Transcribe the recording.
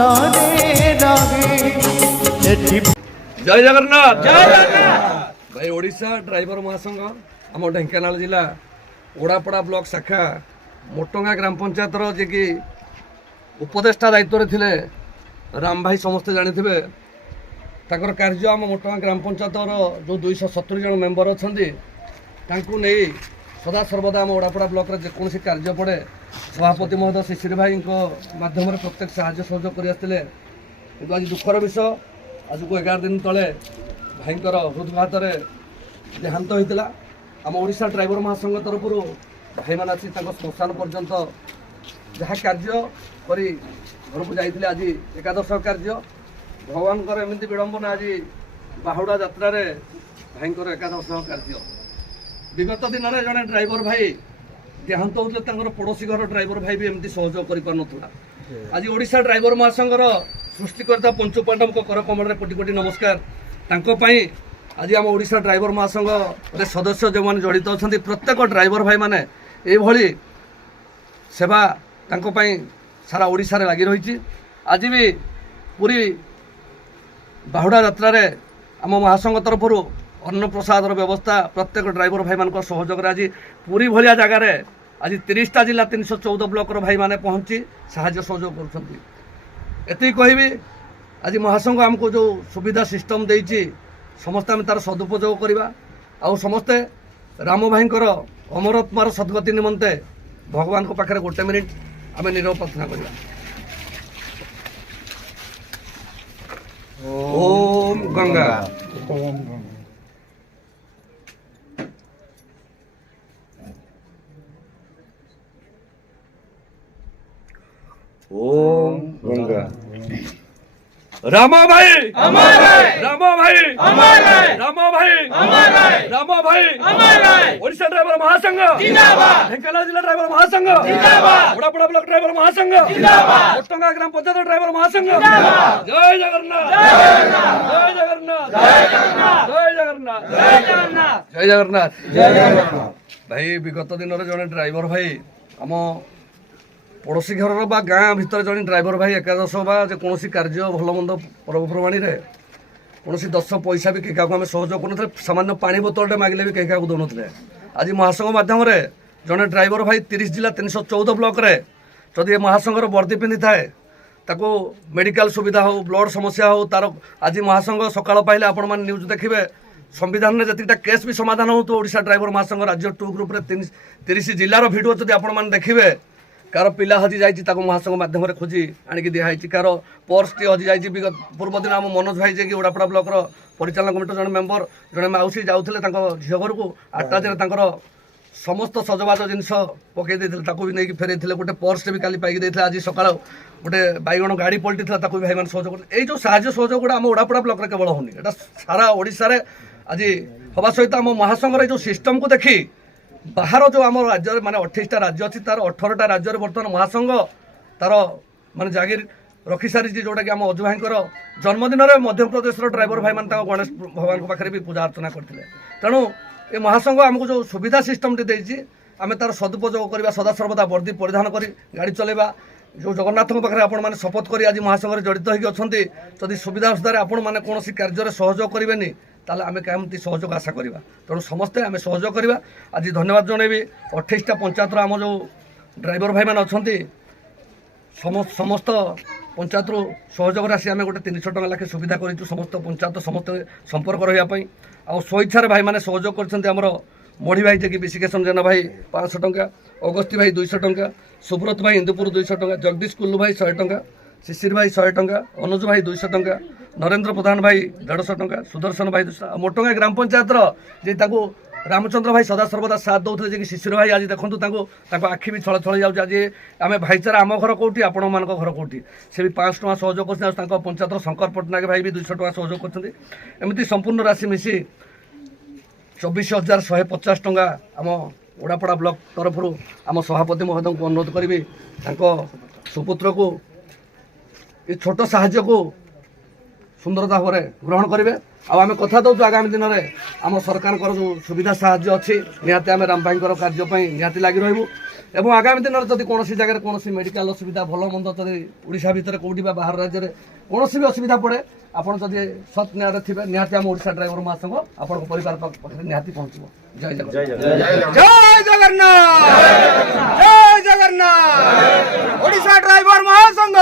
जय जगन्नाथ जय जगन्नाथ भाई ओडिशा ड्राइवर महासंघ आम ढेंकानाल जिला ओडापड़ा ब्लॉक शाखा मोटंगा ग्राम पंचायत जे कि उपदेष्टा दायित्व थे राम भाई समस्ते जानी ताकर कार्य आम मोटंगा ग्राम पंचायत जो 270 जन मेंबर अच्छा नहीं सदा सर्वदा आम ओडापड़ा ब्लॉक जेकोसी कार्य पड़े सभापति महोदय शिशिर भाई माध्यम प्रत्येक साहाय्य सहयोग कर आज दुखर विषय आज को 11 दिन तले भाईंकर हृदघात देहांत होता आम ओडिशा ड्राइवर महासंघ तरफ भाई मैंने आसी श्मशान पर्यंत जहाँ कार्य कर घर को जाते आज एकादश कार्य भगवान एमती विडंबना आज बाहुड़ा यात्रा भाईंकर एकादश कार्य विगत दिन में जड़े ड्राइवर भाई देहांत होते पड़ोशी घर ड्राइवर भाई भी एमती सहयोग कर आज ओडिशा ड्राइवर महासंघर सृष्टिकर्ता पंचु पांडव कर कमल कोटि कोटि नमस्कार आज आम ओडिशा ड्राइवर महासंघ सदस्य जो मैंने जड़ित अच्छा प्रत्येक ड्राइवर भाई मैंने ये सेवा सारा ओडिशा रे लगी रही आज भी पूरी बाहुड़ा यात्रा आम महासंघ तरफ अन्न प्रसाद व्यवस्था प्रत्येक ड्राइवर भाई मान सहयोग आज पूरी भाया जगार आज 30टा जिला 314 ब्लॉक भाई मैंने पहुंची साहाय्य सहयोग कर कहबी आज महासंघ आमको जो सुविधा सिस्टम देती समस्ते आम तार सदुपयोग करवा आ समस्ते राम भाईंकर अमरत्मार सद्गति निमंते भगवान को पाखे 1 मिनिट आम नीरव प्रार्थना करवा। ओम गंगा ओम गंगा रामा भाई अमर भाई रामा भाई अमर भाई रामा भाई अमर भाई रामा भाई अमर भाई ओडिशा ड्राइवर महासंघ जिंदाबाद ढेंकानाल जिला ड्राइवर महासंघ जिंदाबाद ओडापड़ा ब्लॉक ड्राइवर महासंघ जिंदाबाद मोटंगा ग्राम पंचायत ड्राइवर महासंघ जिंदाबाद जय जगन्नाथ जय जगन्नाथ जय जगन्नाथ जय जगन्नाथ जय जगन्नाथ जय जगन्नाथ जय जगन्नाथ भाई विगत दिन रे जने ड्राइवर भाई आम पड़ोशी घर गाँ भितर जन ड्राइवर भाई एकादश कौन कार्य भलमंद पर्वपर्वाणी कौन 10 पैसा भी क्या आम सहयोग कर सामान्य पानी बोतल मागिले भी क्या दौन आज महासंघ मध्यम जड़े ड्राइवर भाई 30 जिला 314 ब्लॉक रे जदि महासंघर वर्दी पिंधि थाए ताको मेडिकल सुविधा हो ब्लड समस्या हो तार आज महासंघ सकाल पाइले आपण मैंने न्यूज देखिए संविधान में जीटा केस भी समाधान हो तो ओडिशा ड्राइवर महासंघ राज्य 2 ग्रुप 30 जिलार भिडियो जब आपण देखिए कार पिला हजि जाइए महासंघ मध्यम खोजी आणिकी दिखाई कार पर्स टी हजि जाइए विगत पूर्व दिन आम मनोज भाई जे कि ओडापड़ा ब्लॉक परिचालन कमिटी जन मेंबर जड़े मौसी जाऊे झील घर को 8टा जगह समस्त सजबाज जिनस पकई भी नहीं फेर गोटे पर्स भी काली पाई आज सका गोटे बैगण गाड़ी पलटि भी भाई मैंने सहयोग कर जो साहाय्य सहयोग गुड़ा आम ओडापड़ा ब्लॉक केवल होनी एटा सारा ओडिशा रे आज हवा सहित आम महासंघर जो सिस्टम को देखी बाहर जो आम राज्य माने 28टा राज्य अच्छी तार 18टा राज्य बर्तमान महासंघ तार माने जागिर रखी सारी जोटा कि आम अजु भाई जन्मदिन में मध्य प्रदेश ड्राइवर भाई मैंने गणेश भगवान पाखे भी पूजा अर्चना करते तेणु ये महासंघ आमको जो सुविधा सिस्टम टी देती आम तार सदुपयोग करवा सदा सर्वदा वर्दी परिधान कर गाड़ी चलेगा जो जगन्नाथ पाखे आपण मैंने शपथ कर आज महासंघ जड़ित होती जदि सुविधा असुविधा आपण मैंने कौन कार्य सहयोग करेंगे ताले आमे केमती सहयोग आशा करवा तेणु समस्ते आमे सहयोग करवा आज धन्यवाद जनइबी 28टा पंचायत आम जो ड्राइवर भाई मैंने अच्छा समस्त पंचायत सहयोग राशि आम गोटे 300 टका लाखे सुविधा करूँ समस्त पंचायत समस्त संपर्क रही आ स्वेच्छा भाई मैंने सहयोग कर मढ़ी भाई जे कि विशिकेशन जेना भाई 500 टका अगस्ती भाई 200 टका सुब्रत भाई इंदुपुर 200 टका जगदीश कुल्लू भाई 100 टका शिशिर भाई 100 टका अनुज भाई 200 टका नरेंद्र प्रधान भाई 150 टका सुदर्शन भाई 200 मोटंगा ग्राम पंचायत जे रामचंद्र भाई सदा सर्वदा साथ दौते कि शिशिर भाई आज देखो आखि भी छल छल जाऊँ आज आम भाईचारा आम घर कौटी आपण मान घर कौटी से भी 500 टका सहयोग कर पंचायत शंकर पट्टनायक भाई भी 200 टका सहयोग करमती संपूर्ण राशि मिसी 24,150 टका आम ओडापड़ा ब्लॉक तरफ आम सभापति महोदय को अनुरोध करी सुपुत्र को ये छोट साहाय्य को सुंदरता भाव ग्रहण करेंगे आम कथा दौचु आगामी दिन में आम सरकार जो सुविधा साहाय्य अच्छी निहाती आम राम भाई कार्यपाई निहाती लगी रही এবং আগামী দিনের যদি কৌশি জায়গায় কৌশি মেডিকাল অসুবিধা ভাল মন্দ যদি ওড়িশা ভিতরে কোটি বা বাহার রাজ্যের কৌশি বি অসুবিধা পড়ে আপনার যদি সৎ ন্যায় থাকবে নিহতি আম ওড়িশা ড্রাইভর মহাসংঘ আপনার পরিবার পাখে নিহতি পৌঁছব। জয় জগন্নাথ। জয় জগন্নাথ। জয় জগন্নাথ। ওড়িশা ড্রাইভর মহাসংঘ।